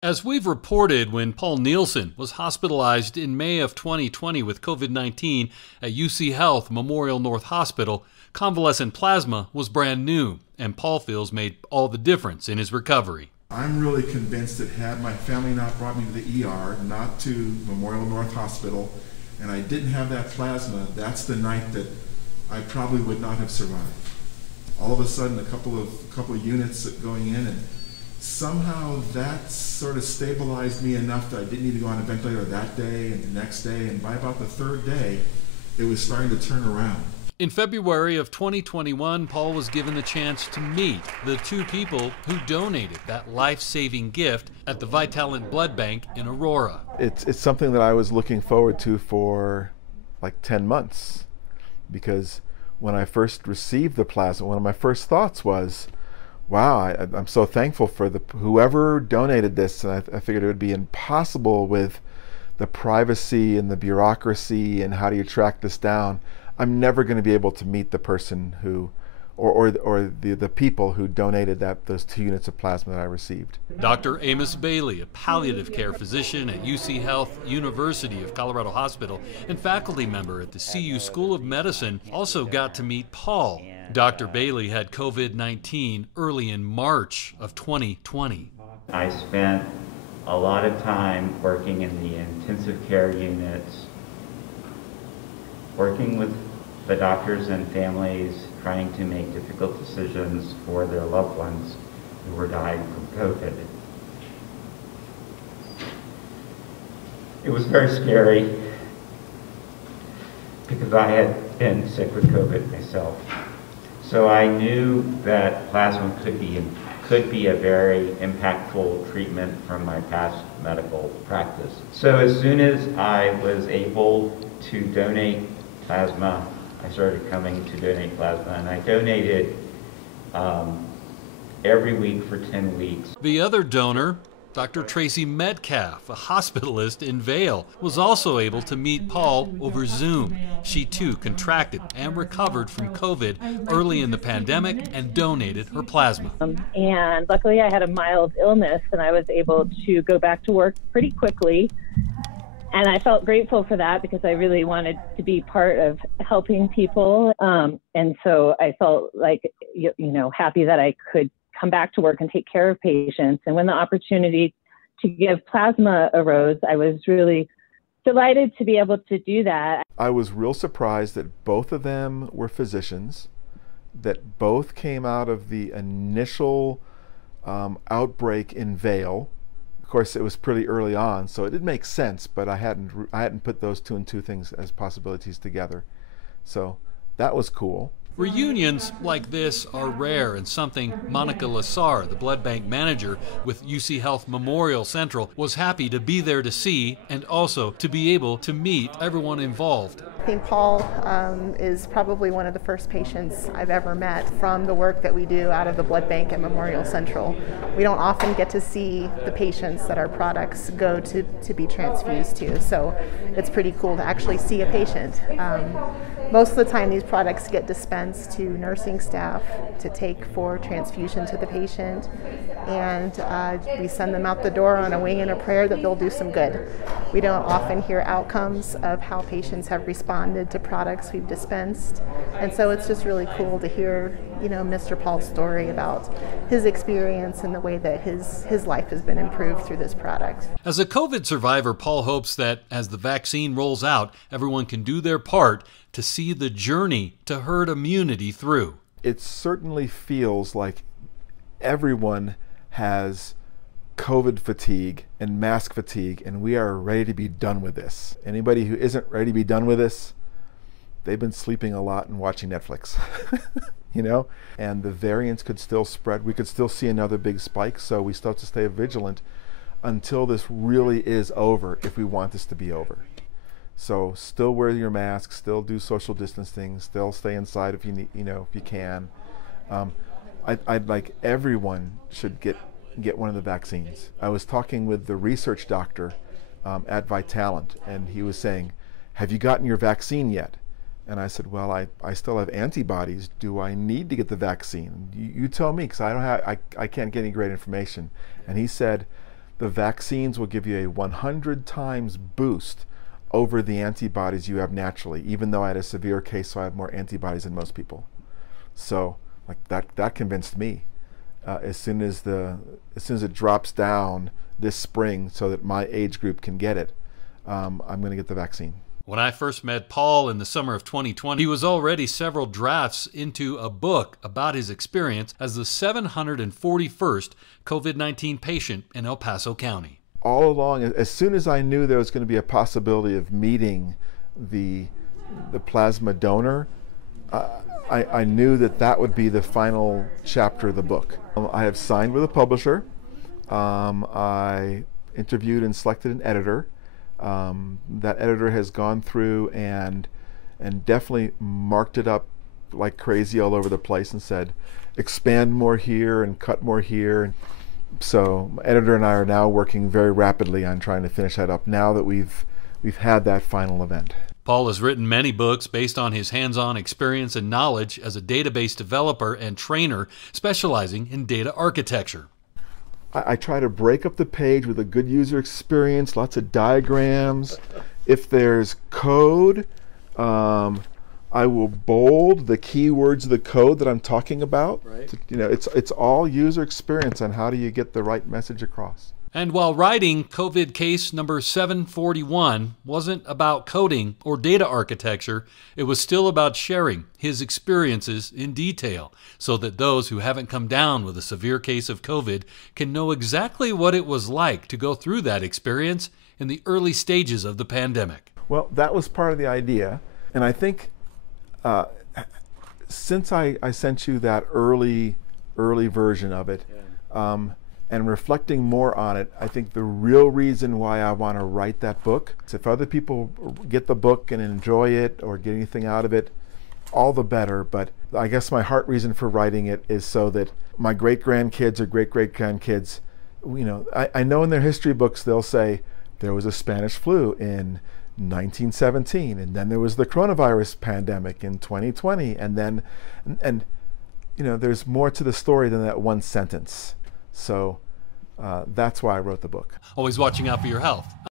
As we've reported, when Paul Nielsen was hospitalized in May of 2020 with COVID-19 at UC Health Memorial North Hospital, convalescent plasma was brand new, and Paul feels made all the difference in his recovery. I'm really convinced that had my family not brought me to the ER, not to Memorial North Hospital, and I didn't have that plasma, that's the night that I probably would not have survived. All of a sudden, a couple of units going in, and somehow that sort of stabilized me enough that I didn't need to go on a ventilator that day and the next day, and by about the third day, it was starting to turn around. In February of 2021, Paul was given the chance to meet the two people who donated that life-saving gift at the Vitalant Blood Bank in Aurora. It's something that I was looking forward to for like 10 months, because when I first received the plasma, one of my first thoughts was, wow, I'm so thankful for whoever donated this, and I figured it would be impossible with the privacy and the bureaucracy and how do you track this down. I'm never going to be able to meet the person who, or the people who donated those 2 units of plasma that I received. Dr. Amos Bailey, a palliative care physician at UC Health University of Colorado Hospital and faculty member at the CU School of Medicine, also got to meet Paul. Dr. Bailey had COVID-19 early in March of 2020. I spent a lot of time working in the intensive care units, working with the doctors and families, trying to make difficult decisions for their loved ones who were dying from COVID. It was very scary because I had been sick with COVID myself. So I knew that plasma could be a very impactful treatment from my past medical practice. So as soon as I was able to donate plasma, I started coming to donate plasma, and I donated every week for 10 weeks. The other donor, Dr. Tracy Metcalf, a hospitalist in Vail, was also able to meet Paul over Zoom. She too contracted and recovered from COVID early in the pandemic and donated her plasma. And luckily I had a mild illness and I was able to go back to work pretty quickly. And I felt grateful for that because I really wanted to be part of helping people. And so I felt like, happy that I could come back to work and take care of patients. And when the opportunity to give plasma arose, I was really delighted to be able to do that. I was real surprised that both of them were physicians, that both came out of the initial outbreak in Vail. Of course, it was pretty early on, so it did make sense, but I hadn't put those two and two things as possibilities together. So that was cool. Reunions like this are rare, and something Monica Lassar, the blood bank manager with UC Health Memorial Central, was happy to be there to see and also to be able to meet everyone involved. I think Paul is probably one of the first patients I've ever met from the work that we do out of the blood bank at Memorial Central. We don't often get to see the patients that our products go to be transfused to, so it's pretty cool to actually see a patient. Most of the time these products get dispensed to nursing staff to take for transfusion to the patient, and we send them out the door on a wing and a prayer that they'll do some good. We don't often hear outcomes of how patients have responded to products we've dispensed, and so it's just really cool to hear, Mr. Paul's story about his experience and the way that his life has been improved through this product. As a COVID survivor, Paul hopes that as the vaccine rolls out, everyone can do their part to see the journey to herd immunity through. It certainly feels like everyone has COVID fatigue and mask fatigue, and we are ready to be done with this. Anybody who isn't ready to be done with this, they've been sleeping a lot and watching Netflix. And the variants could still spread. We could still see another big spike, so we still have to stay vigilant until this really is over, if we want this to be over. So still wear your mask, still do social distancing, still stay inside if you need, if you can. I'd like everyone should get one of the vaccines. I was talking with the research doctor at Vitalant, and he was saying, "Have you gotten your vaccine yet?" And I said, "Well, I still have antibodies. Do I need to get the vaccine? You tell me, because I can't get any great information." And he said, the vaccines will give you a 100 times boost over the antibodies you have naturally, even though I had a severe case, so I have more antibodies than most people. So like that convinced me. As soon as it drops down this spring so that my age group can get it, I'm going to get the vaccine. When I first met Paul in the summer of 2020, he was already several drafts into a book about his experience as the 741st COVID-19 patient in El Paso County. All along, as soon as I knew there was going to be a possibility of meeting the plasma donor, I knew that would be the final chapter of the book. I have signed with a publisher. I interviewed and selected an editor. That editor has gone through and definitely marked it up like crazy all over the place and said, expand more here and cut more here. So my editor and I are now working very rapidly on trying to finish that up now that we've had that final event. Paul has written many books based on his hands-on experience and knowledge as a database developer and trainer specializing in data architecture. I try to break up the page with a good user experience, lots of diagrams. If there's code, I will bold the keywords of the code that I'm talking about. Right. It's all user experience on how do you get the right message across. And while writing COVID case number 741 wasn't about coding or data architecture, it was still about sharing his experiences in detail so that those who haven't come down with a severe case of COVID can know exactly what it was like to go through that experience in the early stages of the pandemic. Well, that was part of the idea. And I think since I sent you that early version of it, and reflecting more on it, I think the real reason why I want to write that book is if other people get the book and enjoy it or get anything out of it, all the better. But I guess my heart reason for writing it is so that my great-grandkids or great-great-grandkids, I know in their history books they'll say there was a Spanish flu in 1917, and then there was the coronavirus pandemic in 2020, and there's more to the story than that one sentence. So that's why I wrote the book. Always watching out for your health.